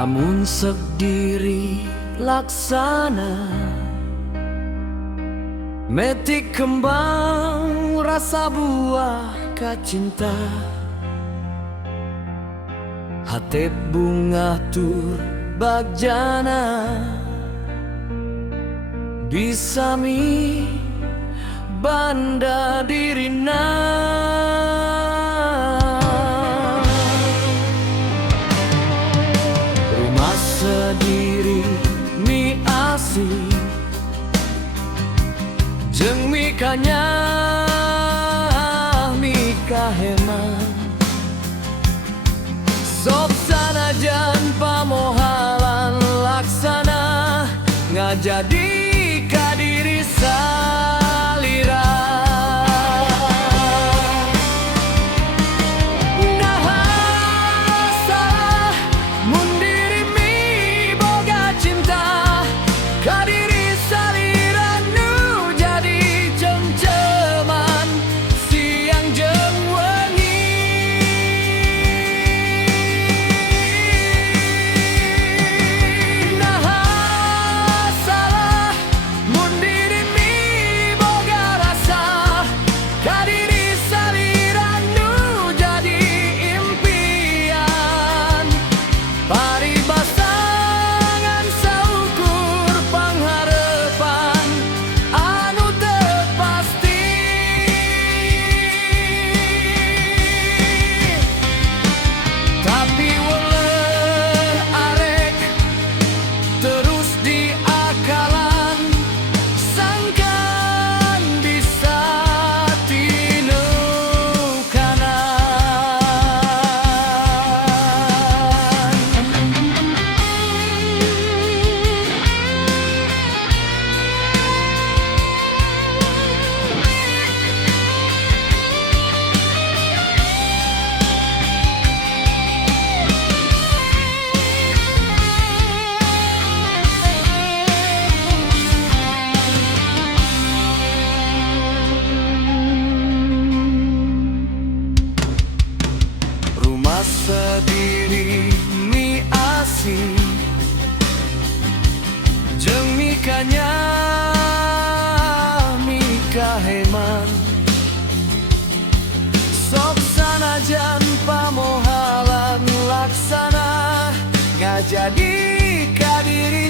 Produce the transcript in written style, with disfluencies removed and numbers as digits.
lamun sendiri laksana metik kembang rasa buah kacinta, hati bunga tur bagjana bisa mi banda dirina. Rumah sendiri mi asih jeung mikanya mika heman, sok sanajan pamohalan laksana ngajadi ka diri salira. Naha salah mun diri mi boga cinta ka diri salira nu jadi cengceman siang jeung wengi. Naha salah mun diri mi boga rasa ka diri salira nu jadi impian, paribasangan saukur pangharepan anu teu pasti. Tapi weuleuh arek terus diakalan, sangkan bisa rumah sendiri mi asih jeung mikanya mika heman, sok sanajan pamohalan laksana ngajadi ka diri